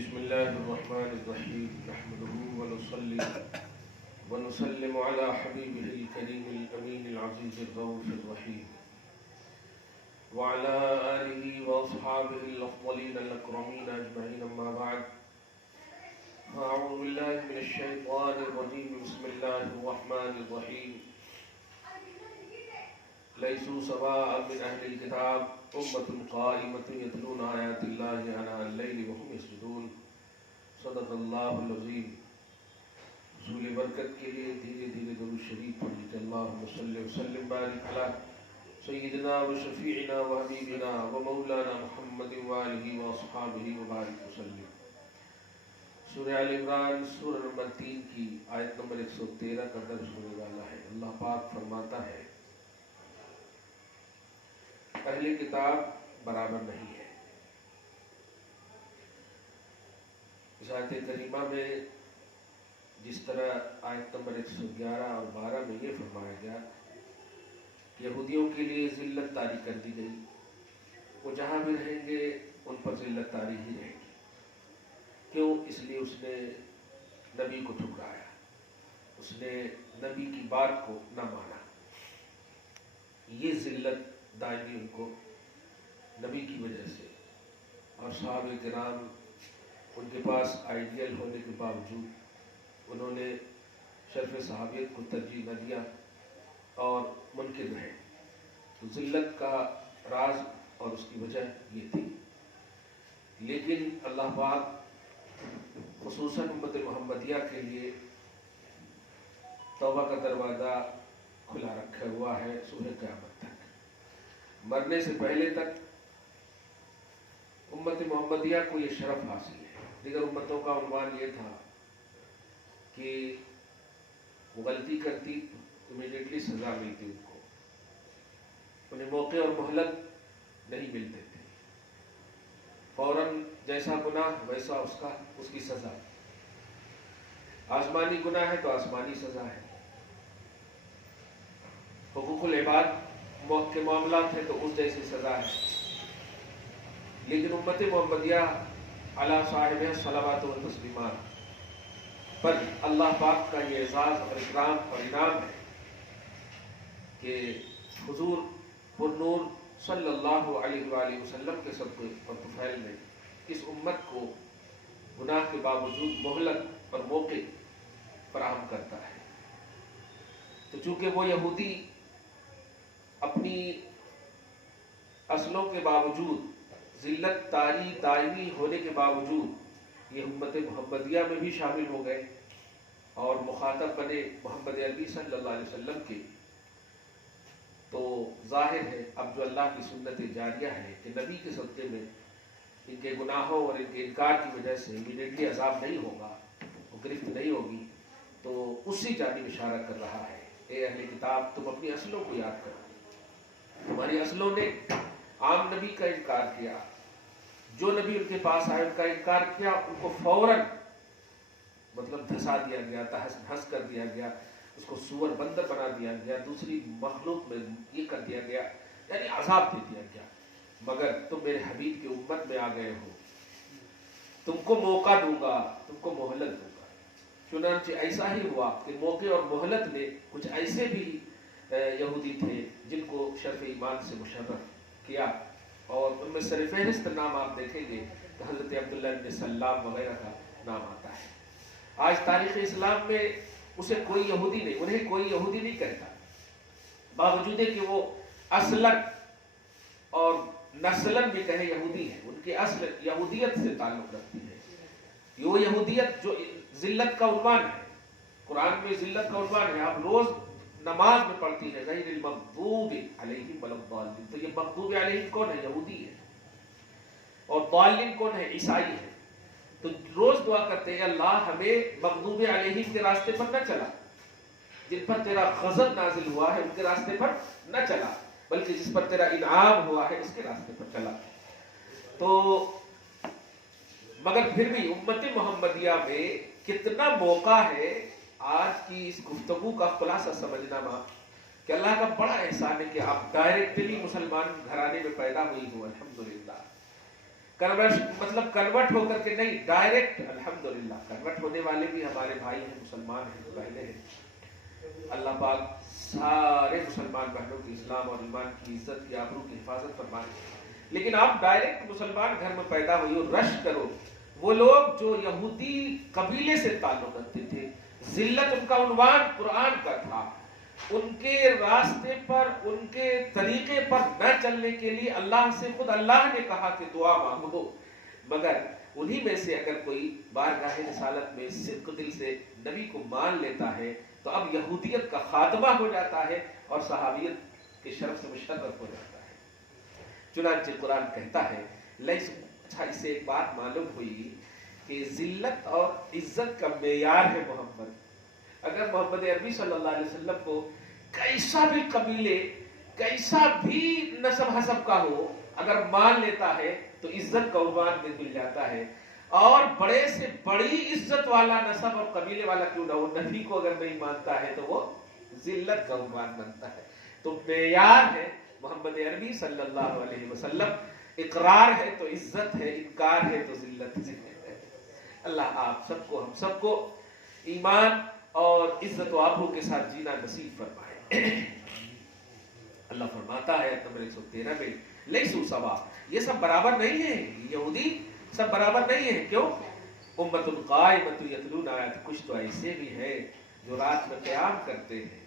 بسم الله الرحمن الرحيم نحمده ونصلي ونسلم على حبيبه الكريم الأمين العزيز الرؤوف الرحيم وعلى آله وأصحابه الأفضلين الأكرمين أجمعين أما بعد أعوذ بالله من الشيطان الرجيم بسم الله الرحمن الرحيم ليسوا سواء من أهل الكتاب أمة قائمة يتلون آيات الله آناء الليل وهم يسجدون صدق الله العظيم. حصول برکت کے لیے دھیرے دھیرے درود شریف پڑھ لیجیے. اللہم صلی وسلم بارک علی سیدنا و شفیعنا و حبیبنا و مولانا محمد وآلہ و اصحابہ وبارک وسلم. سورہ آل عمران سورہ نمبر 3 کی آیت نمبر 113 کا درس ہونے والا ہے. اللہ پاک فرماتا ہے اہل کتاب برابر نہیں ہے. اس آیت کریمہ میں جس طرح آیت نمبر 111 اور 12 میں یہ فرمایا گیا کہ یہودیوں کے لیے ذلت طاری کر دی گئی، وہ جہاں بھی رہیں گے ان پر ذلت طاری ہی رہے گی. کیوں؟ اس لیے اس نے نبی کو ٹھکرایا، اس نے نبی کی بات کو نہ مانا. یہ ذلت دائمی ان کو نبی کی وجہ سے، اور صحابہ کرام ان کے پاس آئیڈیل ہونے کے باوجود انہوں نے شرف صحابیت کو ترجیح نہ دیا اور منکر رہے. تو ذلت کا راز اور اس کی وجہ یہ تھی. لیکن اللہ پاک خصوصاً امت محمدیہ کے لیے توبہ کا دروازہ کھلا رکھا ہوا ہے سورہ قیامت تک. مرنے سے پہلے تک امت محمدیہ کو یہ شرف حاصل ہے. دیگر امتوں کا عنوان یہ تھا کہ وہ غلطی کرتی امیڈیٹلی سزا ملتی، ان کو انہیں موقع اور مہلت نہیں ملتے تھے. فوراً جیسا گناہ ویسا اس کی سزا. آسمانی گناہ ہے تو آسمانی سزا ہے، حقوق العباد موت کے معاملات ہیں تو اس جیسی سزا ہے. لیکن امت محمدیہ علی صاحبہ صلوات و تسلیمات پر اللہ پاک کا یہ اعزاز اور اکرام اور انعام ہے کہ حضور پر نور صلی اللہ علیہ وآلہ وسلم کے صدقے اور طفیل میں اس امت کو گناہ کے باوجود مہلت اور موقع فراہم کرتا ہے. تو چونکہ وہ یہودی اپنی اصلوں کے باوجود، ذلت طاری دائمی ہونے کے باوجود یہ امت محمدیہ میں بھی شامل ہو گئے اور مخاطب بنے محمد عربی صلی اللہ علیہ وسلم کے. تو ظاہر ہے اب جو اللہ کی سنت جاریہ ہے کہ نبی کے صدقے میں ان کے گناہوں اور ان کے انکار کی وجہ سے امیڈیٹلی عذاب نہیں ہوگا، وہ گرفت نہیں ہوگی، تو اسی جانب اشارہ کر رہا ہے. اے اہل کتاب، تم اپنی اصلوں کو یاد کرو. تمہاری اصلوں نے عام نبی کا انکار کیا. جو نبی ان کے پاس آئے ان کا انکار کیا، ان کو فوراً مطلب دھسا دیا گیا، دھس کر دیا گیا، اس کو سور بندر بنا دیا گیا، دوسری مخلوق میں یہ کر دیا گیا، یعنی عذاب دے دیا گیا. مگر تم میرے حبیب کی امت میں آ گئے ہو، تم کو موقع دوں گا، تم کو مہلت دوں گا. چنانچہ ایسا ہی ہوا کہ موقع اور مہلت میں کچھ ایسے بھی یہودی تھے جن کو شرف ایمان سے مشرف کیا، اور ان میں سر فہرست نام آپ دیکھیں گے کہ حضرت عبداللہ بن سلام وغیرہ کا نام آتا ہے. آج تاریخ اسلام میں اسے کوئی یہودی نہیں، انہیں کوئی یہودی نہیں کہتا، باوجود کہ وہ اصلاً اور نسلاً بھی کہے یہودی ہیں. ان کی اصل یہودیت سے تعلق رکھتی ہے. وہ یہودیت جو ذلت کا عنوان ہے، قرآن میں ذلت کا عنوان ہے. آپ روز نماز میں پڑھتی ہے غیر المغضوب علیہم ولا الضالین. تو یہ مغضوب علیہم کون ہے؟ یہودی ہے. اور ضالین کون ہے؟ عیسائی ہے. تو روز دعا کرتے ہیں اللہ ہمیں مغضوب علیہم کے راستے پر نہ چلا، جن پر تیرا غضب نازل ہوا ہے ان کے راستے پر نہ چلا، بلکہ جس پر تیرا انعام ہوا ہے اس کے راستے پر چلا. تو مگر پھر بھی امت محمدیہ میں کتنا موقع ہے. آج کی اس گفتگو کا خلاصہ سمجھنا ماں کہ اللہ کا بڑا احسان ہے کہ آپ ڈائریکٹلی مسلمان گھرانے میں پیدا ہوئی ہو. الحمدللہ کنورٹ ہو کر کے نہیں، ڈائریکٹ الحمدللہ کنورٹ ہونے والے بھی ہمارے بھائی ہیں، مسلمان ہیں، بہنیں ہیں۔ اللہ پاک سارے مسلمان بہنوں کی اسلام اور ایمان کی عزت کی آبرو کی حفاظت فرمائے۔ لیکن آپ ڈائریکٹ مسلمان گھر میں پیدا ہوئی اور رش کرو، وہ لوگ جو یہودی قبیلے سے تعلق رکھتے تھے، ذلت ان کا عنوان قرآن کا تھا، ان کے راستے پر، ان کے طریقے پر نہ چلنے کے لیے اللہ سے خود اللہ نے کہا کہ دعا مانگو، مگر انہی میں سے اگر کوئی بارگاہ رسالت میں صدق دل سے نبی کو مان لیتا ہے تو اب یہودیت کا خاتمہ ہو جاتا ہے اور صحابیت کے شرف سے مشرف ہو جاتا ہے۔ چنانچہ قرآن کہتا ہے اچھا، اس سے ایک بات معلوم ہوئی کہ ذلت اور عزت کا معیار ہے محمد۔ اگر محمد عربی صلی اللہ علیہ وسلم کو کیسا بھی قبیلے، کیسا بھی نسب حسب کا ہو، اگر مان لیتا ہے تو عزت کا عنوان میں مل جاتا ہے، اور بڑے سے بڑی عزت والا نسب اور قبیلے والا کیوں نہ ہو، نبی کو اگر نہیں مانتا ہے تو وہ ذلت کا عنوان بنتا ہے۔ تو معیار ہے محمد عربی صلی اللہ علیہ وسلم، اقرار ہے تو عزت ہے، انکار ہے تو ذلت ہے۔ اللہ آپ سب کو، ہم سب کو ایمان اور عزت و آبرو کے ساتھ جینا نصیب فرمائے۔ اللہ فرماتا ہے نمبر 113 میں لیسو سوا، یہ سب برابر نہیں ہے، یہودی سب برابر نہیں ہے۔ کیوں؟ امت قائمۃ یتلون آیات، کچھ تو ایسے بھی ہیں جو رات میں قیام کرتے ہیں،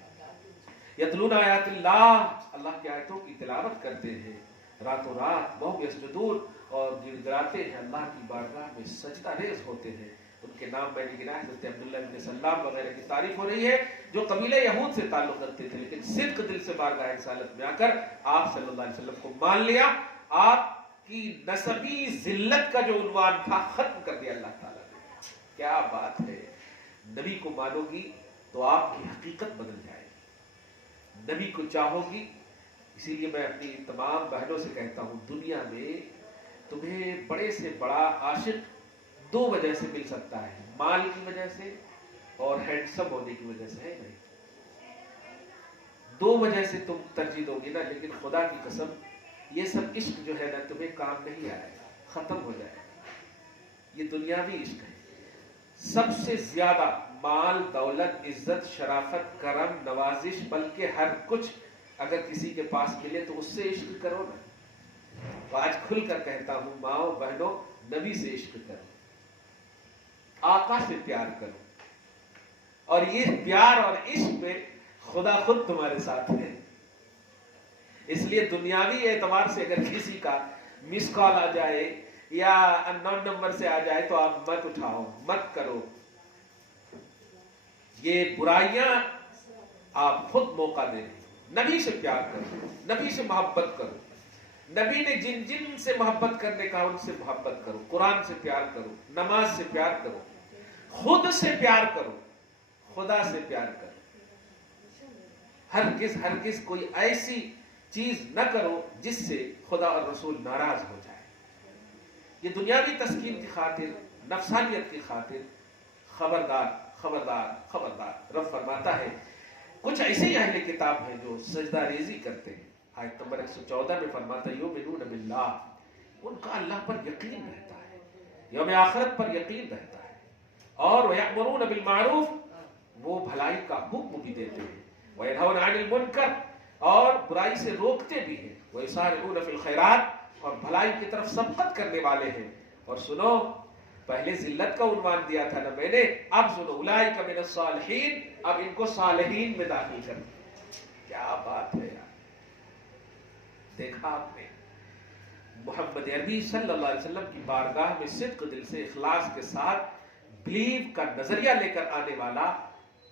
یتلون آیات اللہ، اللہ کی آیتوں کی تلاوت کرتے ہیں، راتوں رات وہم یسجدون، اور گڑ گڑاتے ہیں، اللہ کی بارگاہ میں سجدہ ریز ہوتے ہیں۔ ان کے نام میں نے گنا ہے، حضرت عبداللہ بن سلام وغیرہ کی تعریف ہو رہی ہے جو قبیلہ یہود سے تعلق رکھتے تھے، لیکن صدق دل سے بارگاہ رسالت میں آ کر آپ صلی اللہ علیہ وسلم کو مان لیا، آپ کی نسبی ذلت کا جو عنوان تھا ختم کر دیا اللہ تعالیٰ نے۔ کیا بات ہے! نبی کو مانو گی تو آپ کی حقیقت بدل جائے گی، نبی کو چاہو گی۔ اسی لیے میں اپنی تمام بہنوں سے کہتا ہوں، دنیا میں تمہیں بڑے سے بڑا عاشق دو وجہ سے مل سکتا ہے، مال کی وجہ سے اور ہینڈسم ہونے کی وجہ سے، ہے نہیں؟ دو وجہ سے تم ترجیح دو گے نا، لیکن خدا کی قسم یہ سب عشق جو ہے نا تمہیں کام نہیں آئے گا، ختم ہو جائے گا۔ یہ دنیاوی عشق ہے، سب سے زیادہ مال، دولت، عزت، شرافت، کرم، نوازش، بلکہ ہر کچھ اگر کسی کے پاس ملے تو اس سے عشق کرو نا۔ تو آج کھل کر کہتا ہوں، ماؤں بہنوں، نبی سے عشق کرو، آقا سے پیار کرو، اور یہ پیار اور عشق میں خدا خود تمہارے ساتھ ہے۔ اس لیے دنیاوی اعتبار سے اگر کسی کا مس کال آ جائے یا ان نون نمبر سے آ جائے تو آپ مت اٹھاؤ، مت کرو، یہ برائیاں آپ خود موقع دے رہے۔ نبی سے پیار کرو، نبی سے محبت کرو، نبی نے جن جن سے محبت کرنے کا ان سے محبت کرو، قرآن سے پیار کرو، نماز سے پیار کرو، خود سے پیار کرو، خدا سے پیار کرو۔ ہرگز کوئی ایسی چیز نہ کرو جس سے خدا اور رسول ناراض ہو جائے۔ یہ دنیاوی تسکین کی خاطر، نفسانیت کی خاطر، خبردار خبردار خبردار۔ رب فرماتا ہے کچھ ایسے ہی اہل کتاب ہیں جو سجدہ ریزی کرتے ہیں، آیت نمبر 114 میں فرماتا ہے یؤمنون باللہ، ان کا اللہ پر یقین رہتا ہے، یوم آخرت پر یقین رہتا ہے، اور وَيَأْمُرُونَ بِالْمَعْرُوفِ، وہ بھلائی کا حکم بھی دیتے ہیں، وَيَنْهَوْنَ عَنِ الْمُنْكَرِ، اور برائی سے روکتے بھی ہیں، وَيُسَارِعُونَ فِي الْخَيْرَاتِ، اور بھلائی کی طرف سبقت کرنے والے ہیں۔ اور سنو، پہلے ذلت کا عنوان دیا تھا نا میں نے، اب سنو اولئک من الصالحین، اب ان کو صالحین میں داخل کر دیا۔ کیا بات ہے یار! دیکھا آپ نے محمد عربی صلی اللہ علیہ وسلم کی بارگاہ میں صدق دل سے، اخلاص کے ساتھ بلیو کا نظریہ لے کر آنے والا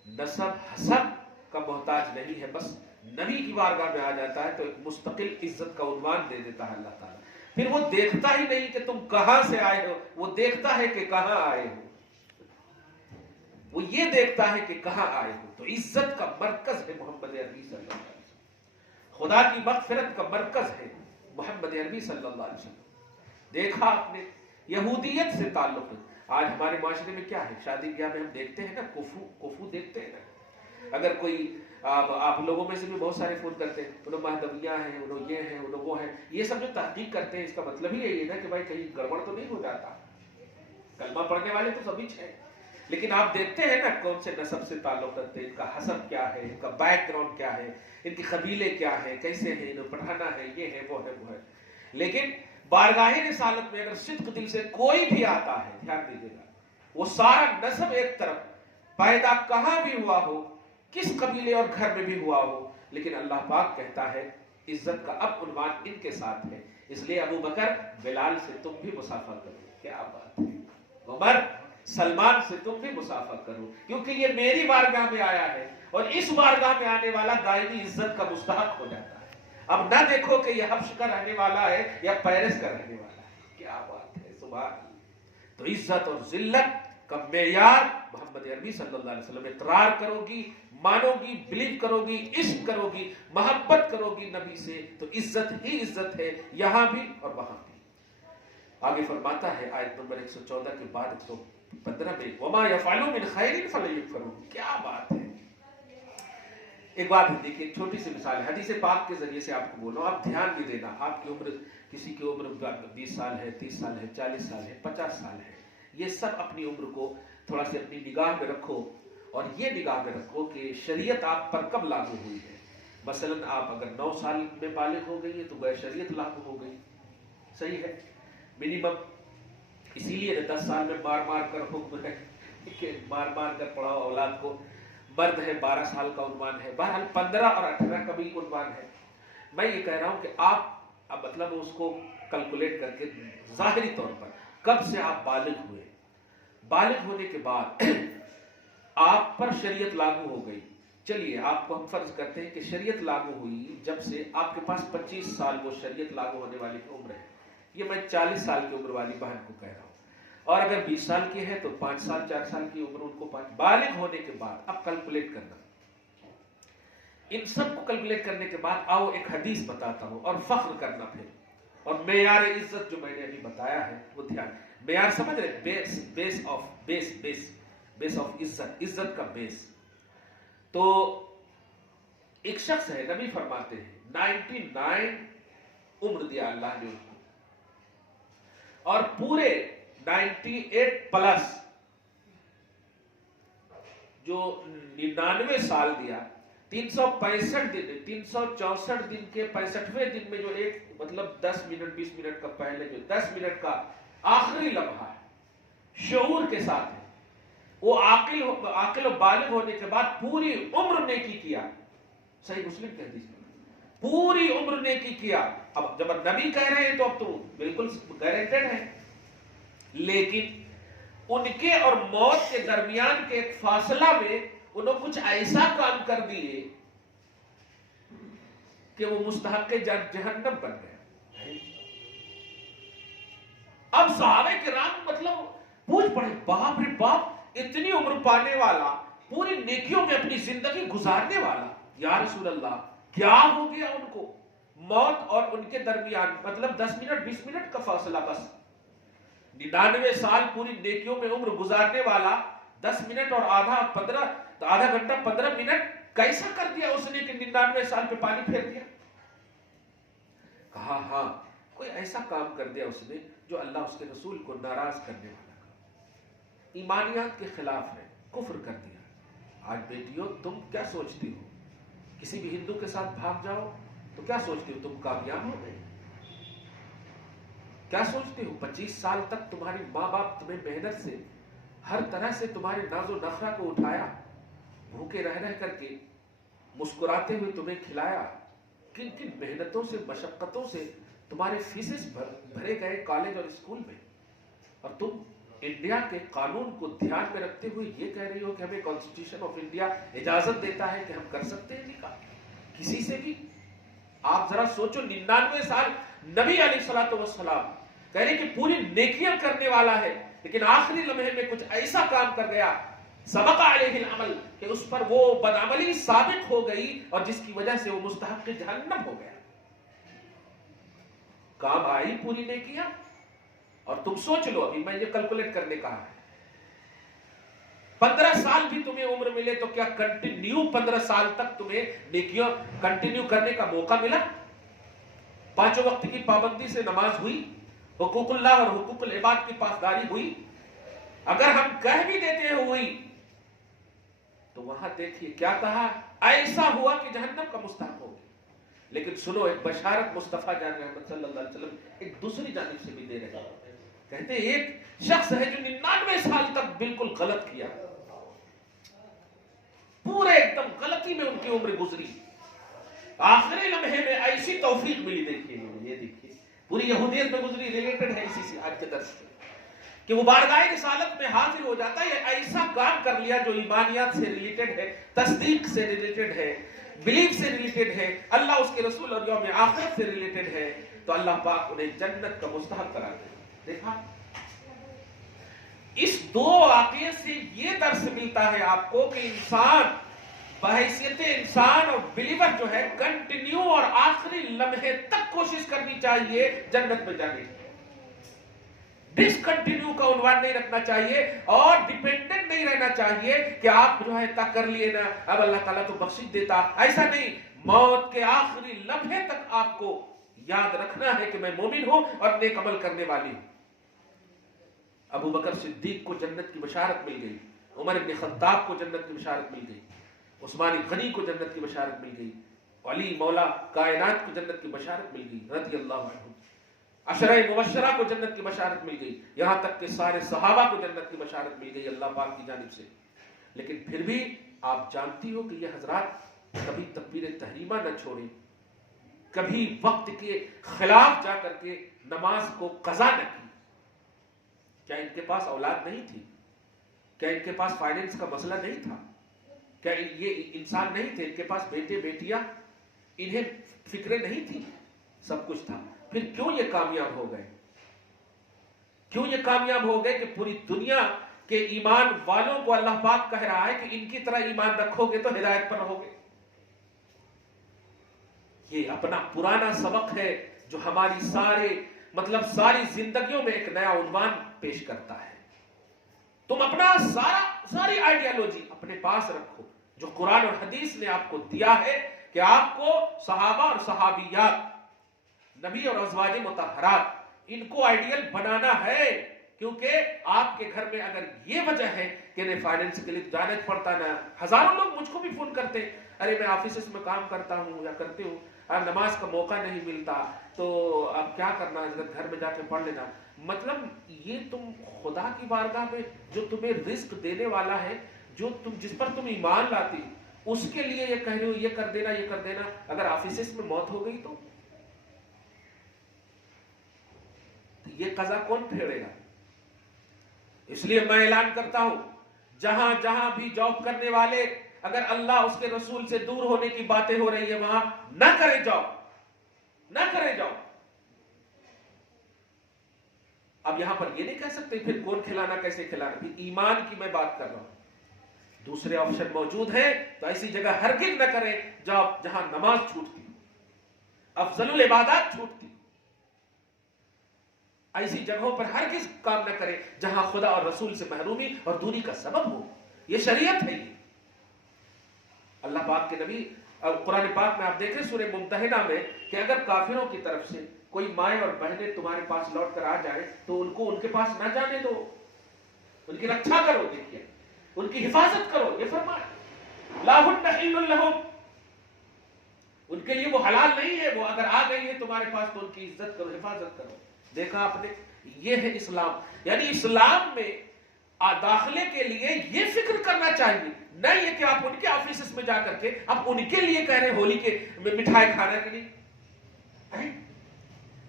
نسب حسب کا محتاج نہیں ہے، بس نبی کی بارگاہ میں آ جاتا ہے تو ایک مستقل عزت کا عنوان دے دیتا ہے اللہ تعالیٰ۔ پھر وہ دیکھتا ہی نہیں کہ تم کہاں سے آئے ہو، وہ دیکھتا ہے کہ کہاں آئے ہو، وہ یہ دیکھتا ہے کہ کہاں آئے ہو۔ تو عزت کا مرکز ہے محمد عربی صلی اللہ علیہ وسلم، خدا کی مغفرت کا مرکز ہے محمد عربی صلی اللہ علیہ وسلم۔ دیکھا آپ نے یہودیت سے تعلق ہے۔ آج ہمارے معاشرے میں کیا ہے، شادی بیاہ میں ہم دیکھتے ہیں نا، کفو دیکھتے ہیں نا، اگر کوئی آپ لوگوں میں سے بھی بہت سارے فون کرتے ہیں، انہوں مہدویہ ہیں، انہوں یہ ہیں، انہوں وہ ہیں، یہ سب جو تحقیق کرتے ہیں اس کا مطلب ہی یہی ہے نا کہ بھائی کہیں گڑبڑ تو نہیں ہو جاتا. کلمہ پڑھنے والے تو سبھی ہیں، لیکن آپ دیکھتے ہیں نا کون سے نسب سے تعلق رکھتے ہیں، ان کا حسب کیا ہے، ان کا بیک گراؤنڈ کیا ہے، ان کے قبیلے کیا ہے، کیسے ہیں، انہیں پڑھانا ہے، یہ ہے وہ ہے وہ ہے. لیکن بارگاہ رسالت میں اگر صدق دل سے کوئی بھی آتا ہے، دھیان دیجیے گا، وہ سارا نسب ایک طرف، پیدا کہاں بھی ہوا ہو، کس قبیلے اور گھر میں بھی ہوا ہو، لیکن اللہ پاک کہتا ہے عزت کا اب عنوان ان کے ساتھ ہے. اس لیے ابو بکر بلال سے تم بھی مسافہ کرو. کیا بات ہے. عمر سلمان سے تم بھی مسافہ کرو، کیونکہ یہ میری بارگاہ میں آیا ہے، اور اس بارگاہ میں آنے والا دائمی عزت کا مستحق ہو جاتا ہے. اب نہ دیکھو کہ یہ حبش کا رہنے والا ہے یا پیرس کا رہنے والا ہے. کیا بات ہے. سبحان اللہ. تو عزت اور ذلت کا معیار محمد عربی صلی اللہ علیہ وسلم. اقرار کرو گی، مانو گی، بلیو کرو گی، عشق کرو گی، محبت کرو گی نبی سے، تو عزت ہی عزت ہے، یہاں بھی اور وہاں بھی. آگے فرماتا ہے آیت نمبر 114 کے بعد 115 میں وَمَا يَفْعَلُوا مِنْ خَيْرٍ فَلَن يُكْفَرُوهُ. کیا بات ہے. ایک بات دیکھیے، چھوٹی سی مثال ہے، حدیث پاک کے ذریعے سے آپ کو بولو، آپ دھیان بھی دینا. آپ کی عمر، کسی کی عمر 20 سال ہے، 30 سال ہے، 40 سال ہے، 50 سال ہے. یہ سب اپنی عمر کو تھوڑا سی اپنی نگاہ میں رکھو، اور یہ نگاہ میں رکھو کہ شریعت آپ پر کب لاگو ہوئی ہے. مثلا آپ اگر 9 سال میں بالغ ہو گئی ہے تو گویا شریعت لاگو ہو گئی. صحیح ہے. منیمم اسی لیے 10 سال میں مار مار کر حکم ہے کہ مار مار کر پڑھاؤ اولاد کو. مرد ہے 12 سال کا عنوان ہے. بہرحال 15 اور 18 کا بھی عنوان ہے. میں یہ کہہ رہا ہوں کہ آپ اب مطلب اس کو کیلکولیٹ کر کے ظاہری طور پر کب سے آپ بالغ ہوئے. بالغ ہونے کے بعد آپ پر شریعت لاگو ہو گئی. چلیے آپ کو ہم فرض کرتے ہیں کہ شریعت لاگو ہوئی جب سے آپ کے پاس 25 سال وہ شریعت لاگو ہونے والی عمر ہے. یہ میں 40 سال کی عمر والی بہن کو کہہ رہا ہوں. اور اگر 20 سال کی ہے تو 5 سال 4 سال کی عمر ان کو. بالغ ہونے کے بعد اب کیلکولیٹ کرنا. ان سب کو کیلکولیٹ کرنے کے بعد آؤ ایک حدیث بتاتا ہوں اور فخر کرنا پھر. اور معیار عزت جو میں نے ابھی بتایا ہے وہ دھیان. معیار سمجھ رہے؟ بیس آف عزت، عزت کا بیس. تو ایک شخص ہے، نبی فرماتے ہیں 99 عمر دیا اللہ نے ان کو، اور پورے 98 پلس جو 99 سال دیا، 365 دن، 364 دن کے 65ویں دن میں جو ایک مطلب 10 منٹ 20 منٹ کا پہلے جو 10 منٹ کا آخری لمحہ ہے، شعور کے ساتھ ہے، وہ عاقل و بالغ ہونے کے بعد پوری عمر نیکی کیا. صحیح مسلم کی حدیث میں پوری عمر نیکی کیا. اب جب نبی کہہ رہے ہیں تو اب تو بالکل گارنٹیڈ ہے. لیکن ان کے اور موت کے درمیان کے ایک فاصلہ میں انہوں کچھ ایسا کام کر دیے کہ وہ مستحق جہنم بن گئے. اب صحابہ کرام مطلب پوچھ پڑے، باپ رے باپ، اتنی عمر پانے والا، پوری نیکیوں میں اپنی زندگی گزارنے والا، یا رسول اللہ کیا ہو گیا ان کو؟ موت اور ان کے درمیان مطلب 10 منٹ 20 منٹ کا فاصلہ بس. 99 سال پوری نیکیوں میں عمر گزارنے والا 10 منٹ اور آدھا گھنٹہ 15 منٹ کیسا کر دیا اس نے کہ 99 سال پہ پانی پھیر دیا؟ کہا ہاں کوئی ایسا کام کر دیا اس نے جو اللہ اس کے رسول کو ناراض کرنے والا کام، ایمانیات کے خلاف ہے، کفر کر دیا. آج بیٹیوں تم کیا سوچتی ہو؟ کسی بھی ہندو کے ساتھ بھاگ جاؤ تو کیا سوچتی ہو تم کامیاب ہو گئے؟ کیا سوچتی ہو 25 سال تک تمہاری ماں باپ تمہیں محنت سے ہر طرح سے تمہارے ناز و نخرہ کو اٹھایا، بھوکے رہ رہ کر کے مسکراتے ہوئے تمہیں کھلایا، کن کن محنتوں سے مشقتوں سے تمہارے فیسز بھرے گئے کالج اور اسکول میں، اور تم انڈیا کے قانون کو دھیان میں رکھتے ہوئے یہ کہہ رہی ہو کہ ہمیں کانسٹیٹیوشن آف انڈیا اجازت دیتا ہے کہ ہم کر سکتے ہیں نکاح کسی سے بھی. آپ ذرا سوچو 99 سال نبی علیہ الصلوۃ والسلام کہہ رہے کہ پوری نیکیاں کرنے والا ہے، لیکن آخری لمحے میں کچھ ایسا کام کر گیا سبق علیہ العمل کہ اس پر وہ بدعملی ثابت ہو گئی اور جس کی وجہ سے وہ مستحق جہنم ہو گیا. کام آئی پوری نیکیاں. اور تم سوچ لو، ابھی میں یہ کیلکولیٹ کرنے کہا ہے، 15 سال بھی تمہیں عمر ملے تو کیا کنٹینیو 15 سال تک تمہیں نیکیوں کنٹینیو کرنے کا موقع ملا؟ 5 وقت کی پابندی سے نماز ہوئی، حقوق اللہ اور حقوق العباد کی پاسداری ہوئی؟ اگر ہم کہہ بھی دیتے ہیں ہوئی، تو وہاں دیکھیے کیا کہا، ایسا ہوا کہ جہنم کا مستحق ہو گیا۔ لیکن سنو، ایک بشارت مصطفیٰ جان رحمت صلی اللہ علیہ وسلم ایک دوسری جانب سے بھی دے رہے ہیں، کہتے ہیں ایک شخص ہے جو 99 سال تک بالکل غلط کیا، پورے ایک دم غلطی میں ان کی عمر گزری، آخری لمحے میں ایسی توفیق ملی، دیکھیے یہ دیکھیے پوری یہودیت میں گزری، ریلیٹڈ ہے اسی سے آج کے درس سے، کہ وہ بارگاہ رسالت میں حاضر ہو جاتا ہے، ایسا کام کر لیا جو ایمانیات سے ریلیٹڈ ہے، تصدیق سے ریلیٹڈ ہے، بلیف سے ریلیٹڈ ہے، اللہ اس کے رسول اور یوم آخرت سے ریلیٹڈ ہے، تو اللہ پاک انہیں جنت کا مستحق قرار دے۔ دیکھا، اس 2 واقعے سے یہ درس ملتا ہے آپ کو کہ انسان بحیثیت انسان اور بلیور جو ہے کنٹینیو اور آخری لمحے تک کوشش کرنی چاہیے جنت میں جانے کی، ڈسکنٹینیو کا عنوان نہیں رکھنا چاہیے اور ڈیپینڈنٹ نہیں رہنا چاہیے کہ آپ جو ہے تک کر لیے نا اب اللہ تعالیٰ تو بخشش دیتا، ایسا نہیں، موت کے آخری لمحے تک آپ کو یاد رکھنا ہے کہ میں مومن ہوں اور نیک عمل کرنے والی ہوں۔ ابو بکر صدیق کو جنت کی بشارت مل گئی، عمر بن خطاب کو جنت کی بشارت مل گئی، عثمان غنی کو جنت کی بشارت مل گئی، علی مولا کائنات کو جنت کی بشارت مل گئی رضی اللہ عنہ، عشرہ مبشرہ کو جنت کی بشارت مل گئی، یہاں تک کہ سارے صحابہ کو جنت کی بشارت مل گئی اللہ پاک کی جانب سے۔ لیکن پھر بھی آپ جانتی ہو کہ یہ حضرات کبھی تکبیر تحریمہ نہ چھوڑیں، کبھی وقت کے خلاف جا کر کے نماز کو قضا نہ کی۔ کیا ان کے پاس اولاد نہیں تھی؟ کیا ان کے پاس فائنینس کا مسئلہ نہیں تھا؟ کیا یہ انسان نہیں تھے؟ ان کے پاس بیٹے بیٹیاں، انہیں فکریں نہیں تھی؟ سب کچھ تھا، پھر کیوں یہ کامیاب ہو گئے؟ کیوں یہ کامیاب ہو گئے کہ پوری دنیا کے ایمان والوں کو اللہ پاک کہہ رہا ہے کہ ان کی طرح ایمان رکھو گے تو ہدایت پر رہو گے؟ یہ اپنا پرانا سبق ہے جو ہماری ساری زندگیوں میں ایک نیا عنوان پیش کرتا ہے۔ تم اپنا ساری آئیڈیالوجی اپنے پاس رکھو جو قرآن اور حدیث نے آپ کو دیا ہے کہ آپ کو صحابہ اور صحابیات، نبی اور ازواج مطہرات، ان کو آئیڈیل بنانا ہے، کیونکہ آپ کے گھر میں اگر یہ وجہ ہے کہ انہیں فائنینس کے لیے جانا پڑتا نا، ہزاروں لوگ مجھ کو بھی فون کرتے ہیں، ارے میں آفیسز میں کام کرتا ہوں یا کرتی ہوں، نماز کا موقع نہیں ملتا، تو اب کیا کرنا، گھر میں جا کے پڑھ لینا۔ مطلب یہ تم خدا کی بارگاہ میں جو تمہیں رزق دینے والا ہے، جس پر تم ایمان لاتی، اس کے لیے یہ کہہ رہے ہو یہ کر دینا، اگر آفیسز میں موت ہو گئی تو یہ قضا کون پھیرے گا؟ اس لیے میں اعلان کرتا ہوں، جہاں جہاں بھی جاب کرنے والے اگر اللہ اس کے رسول سے دور ہونے کی باتیں ہو رہی ہے وہاں نہ کریں جاب۔ اب یہاں پر یہ نہیں کہہ سکتے پھر کون کھلانا کیسے کھلانا، پھر ایمان کی میں بات کر رہا ہوں، دوسرے آپشن موجود ہیں، تو ایسی جگہ ہرگز نہ کریں جہاں نماز چھوٹتی، افضل العبادات چھوٹتی، ایسی جگہوں پر ہرگز کام نہ کریں جہاں خدا اور رسول سے محرومی اور دوری کا سبب ہو۔ یہ شریعت ہے۔ اللہ پاک کے نبی قرآن پاک میں آپ دیکھیں سورہ ممتحنہ میں کہ اگر کافروں کی طرف سے کوئی مائیں اور بہنیں تمہارے پاس لوٹ کر آ جائیں تو ان کو ان کے پاس نہ جانے دو، ان کی رکھا کرو، دیکھیے ان کی حفاظت کرو، یہ فرمایا لا ہن حل لہم، ان کے لیے وہ حلال نہیں ہے، وہ اگر آ گئی ہے تمہارے پاس تو ان کی عزت کرو، حفاظت کرو۔ دیکھا آپ نے، یہ ہے اسلام، یعنی اسلام میں داخلے کے لیے یہ فکر کرنا چاہیے، نہ یہ کہ آپ ان کے آفیسز میں جا کر کے آپ ان کے لیے کہہ رہے ہیں ہولی کے مٹھائی کھانا کے لیے،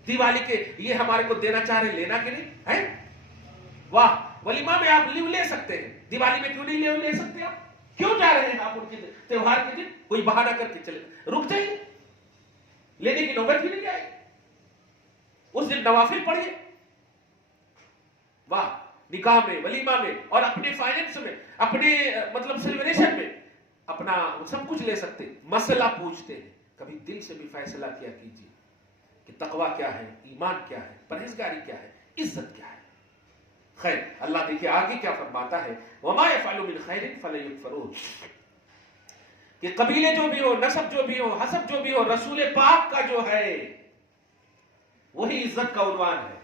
دیوالی کے یہ ہمارے کو دینا چاہ رہے لینا کے لیے، واہ، ولیمہ میں آپ لیو لے سکتے ہیں، دیوالی میں کیوں نہیں لیو لے سکتے؟ آپ کیوں جا رہے ہیں آپ ان کے تہوار کے دن؟ کوئی بہانہ کر کے چلے، رک جائیے، لینے کی نوبت ہی نہیں آئی، اس دن نوافل پڑھیے، واہ، نکاح میں، ولیمہ میں، اور اپنے فائنینس میں، اپنے سیلیبریشن میں اپنا سب کچھ لے سکتے۔ مسئلہ پوچھتے ہیں، کبھی دل سے بھی فیصلہ کیا کیجیے کہ تقویٰ کیا ہے، ایمان کیا ہے، پرہیزگاری کیا ہے، عزت کیا ہے، خیر اللہ دیکھیے آگے کیا فرماتا ہے، وما يفعلوا من خیر فلن يكفروه، کہ قبیلے جو بھی ہو، نسب جو بھی ہو، حسب جو بھی ہو، رسول پاک کا جو ہے وہی عزت کا عنوان ہے.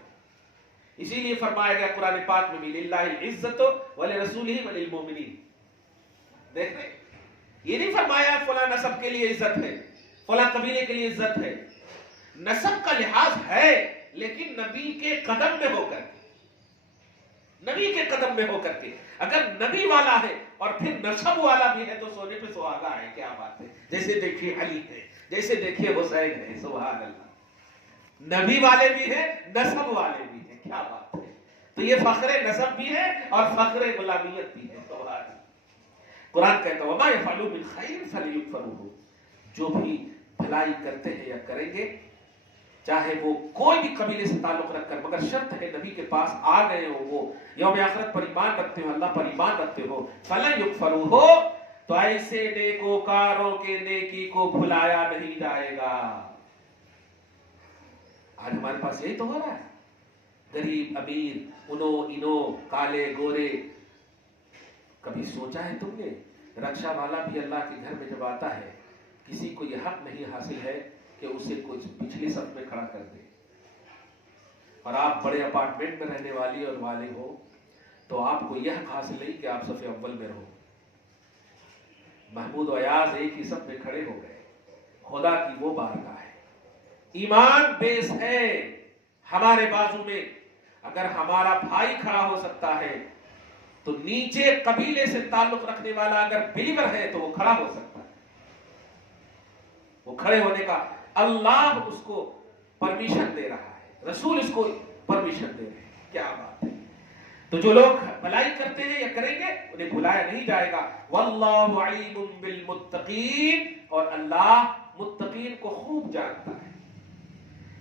اسی لیے فرمایا گیا قرآن پاک میں بھی للہ العزت ولرسولہ وللمؤمنین. دیکھ رہے یہ نہیں فرمایا فلاں نسب کے لیے عزت ہے، فلاں قبیلے کے لیے عزت ہے. نسب کا لحاظ ہے لیکن نبی کے قدم میں ہو کر کے، نبی کے قدم میں ہو کر کے. اگر نبی والا ہے اور پھر نسب والا بھی ہے تو سونے پہ سہاگا ہے. کیا بات ہے. جیسے دیکھیے علی ہے، جیسے دیکھیے حسین ہے. سبحان اللہ، نبی والے بھی ہیں، نسب والے بھی ہیں. کیا بات ہے. تو یہ فخر نسب بھی ہے اور فخر غلامیت بھی ہے. سبحان اللہ. قرآن کہتا ہے وما يفعلوا من خیر فليكفروه، جو بھی بھلائی کرتے ہیں یا کریں گے، چاہے وہ کوئی بھی قبیلے سے تعلق رکھ کر، مگر شرط ہے نبی کے پاس آ گئے ہو، وہ یوم آخرت پر ایمان رکھتے ہو، اللہ پر ایمان رکھتے ہو، فلن يكفروه، تو ایسے نیکوکاروں کے نیکی کو بھلایا نہیں جائے گا. آج ہمارے پاس یہی تو ہو رہا ہے. غریب امیر، انو انو، کالے گورے. کبھی سوچا ہے تم نے رکشا والا بھی اللہ کے گھر میں جب آتا ہے، کسی کو یہ حق نہیں حاصل ہے کہ اسے کچھ پچھلی صف میں کھڑا کر دے. اور آپ بڑے اپارٹمنٹ میں رہنے والی اور والے ہو تو آپ کو یہ حق حاصل نہیں کہ آپ صف اول میں رہو. محمود و ایاز ایک ہی صف میں کھڑے ہو گئے. خدا کی وہ بارگاہ ہے. ایمان بیس ہے ہمارے بازو میں. اگر ہمارا بھائی کھڑا ہو سکتا ہے تو نیچے قبیلے سے تعلق رکھنے والا اگر بلیور ہے تو وہ کھڑا ہو سکتا ہے. وہ کھڑے ہونے کا اللہ اس کو پرمیشن دے رہا ہے، رسول اس کو پرمیشن دے رہے ہیں. کیا بات ہے. تو جو لوگ بھلائی کرتے ہیں یا کریں گے انہیں بھلایا نہیں جائے گا. واللہ علیم بالمتقین، اور اللہ متقین کو خوب جانتا ہے.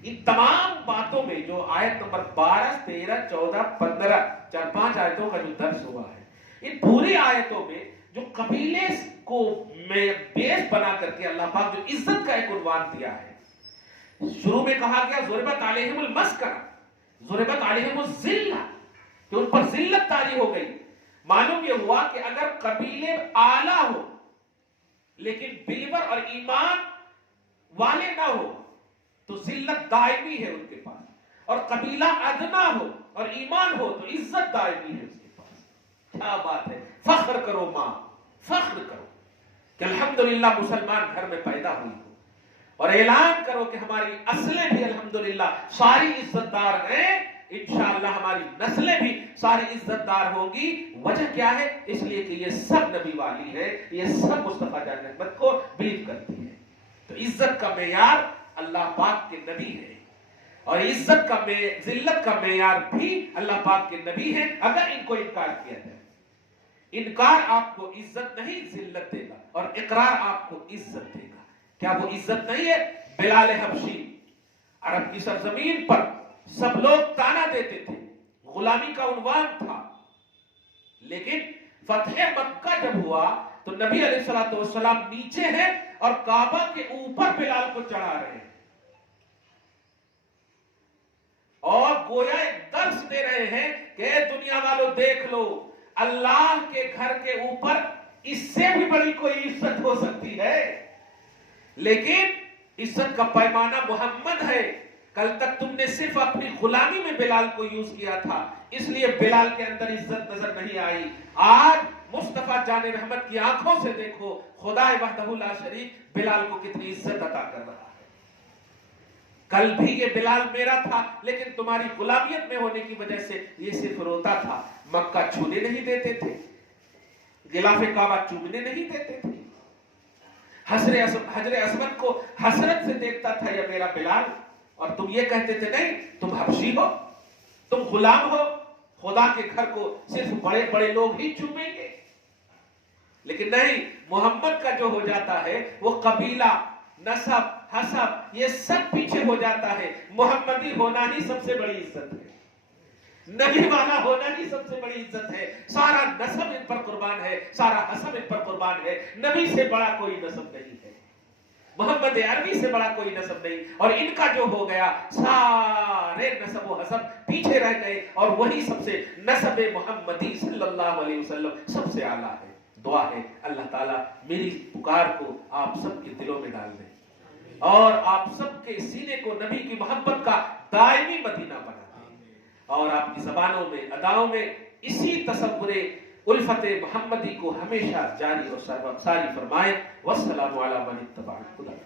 ان تمام باتوں میں جو آیت نمبر 12، 13، 14، 15، 4-5 آیتوں کا جو درس ہوا ہے، ان پوری آیتوں میں جو قبیلے کو میں بیس بنا کر کے اللہ پاک جو عزت کا ایک عنوان دیا ہے. شروع میں کہا گیا ضربت علیہم المسکنہ، ضربت علیہم الذلہ، کہ ان پر ذلت طاری ہو گئی. معلوم یہ ہوا کہ اگر قبیلے اعلیٰ ہو لیکن بلیور اور ایمان والے نہ ہو تو ذلت دائمی ہے ان کے پاس، اور قبیلہ ادنا ہو اور ایمان ہو تو عزت دائمی ہے اس کے پاس. کیا بات ہے. فخر کرو ماں، فخر کرو کہ الحمدللہ مسلمان گھر میں پیدا ہوئی ہو، اور اعلان کرو کہ ہماری نسلیں بھی الحمدللہ ساری عزت دار ہیں. انشاءاللہ ہماری نسلیں بھی ساری عزت دار ہوں گی. وجہ کیا ہے؟ اس لیے کہ یہ سب نبی والی ہے، یہ سب مصطفیٰ جان احمد کو بلیو کرتی ہے. تو عزت کا معیار اللہ پاک کے نبی ہے، اور عزت کا ذلت کا معیار بھی اللہ پاک کے نبی ہے. اگر ان کو انکار کیا جائے، انکار آپ کو عزت نہیں ذلت دے گا، اور اقرار آپ کو عزت دے گا. کیا وہ عزت نہیں ہے؟ بلال حبشی، عرب کی سرزمین پر سب لوگ تانا دیتے تھے، غلامی کا عنوان تھا، لیکن فتح مکہ جب ہوا تو نبی علیہ الصلوۃ والسلام نیچے ہیں اور کعبہ کے اوپر بلال کو چڑھا رہے ہیں، اور گویا ایک درس دے رہے ہیں کہ دنیا والوں دیکھ لو، اللہ کے گھر کے اوپر اس سے بھی بڑی کوئی عزت ہو سکتی ہے، لیکن عزت کا پیمانہ محمد ہے. کل تک تم نے صرف اپنی غلامی میں بلال کو یوز کیا تھا، اس لیے بلال کے اندر عزت نظر نہیں آئی. آج مصطفیٰ جان رحمت کی آنکھوں سے دیکھو خدا وحدہ لا شریک بلال کو کتنی عزت عطا کر رہا ہے. کل بھی یہ بلال میرا تھا، لیکن تمہاری غلامیت میں ہونے کی وجہ سے یہ صرف روتا تھا. مکہ چھونے نہیں دیتے تھے، غلاف کعبہ چومنے نہیں دیتے تھے، حجر اسود کو حسرت سے دیکھتا تھا یہ میرا بلال. اور تم یہ کہتے تھے نہیں تم حبشی ہو، تم غلام ہو، خدا کے گھر کو صرف بڑے بڑے لوگ ہی چومیں گے. لیکن نہیں، محمد کا جو ہو جاتا ہے وہ قبیلہ، نسب، حسب یہ سب پیچھے ہو جاتا ہے. محمدی ہونا ہی سب سے بڑی عزت ہے، نبی والا ہونا ہی سب سے بڑی عزت ہے. سارا نسب ان پر قربان ہے، سارا حسب ان پر قربان ہے. نبی سے بڑا کوئی نسب نہیں ہے، محمد عربی سے بڑا کوئی نسب نہیں، اور ان کا جو ہو گیا سارے نسب و حسب پیچھے رہ گئے، اور وہی سب سے نسب محمدی صلی اللہ علیہ وسلم سب سے اعلیٰ ہے۔ دعا ہے اللہ تعالیٰ میری پکار کو آپ سب کے دلوں میں ڈال دیں، اور آپ سب کے سینے کو نبی کی محبت کا دائمی مدینہ بنا دیں، اور آپ کی زبانوں میں، اداؤں میں اسی تصور الفت محمدی کو ہمیشہ جاری اور ساری فرمائے۔ والسلام علی من اتبع الہدی۔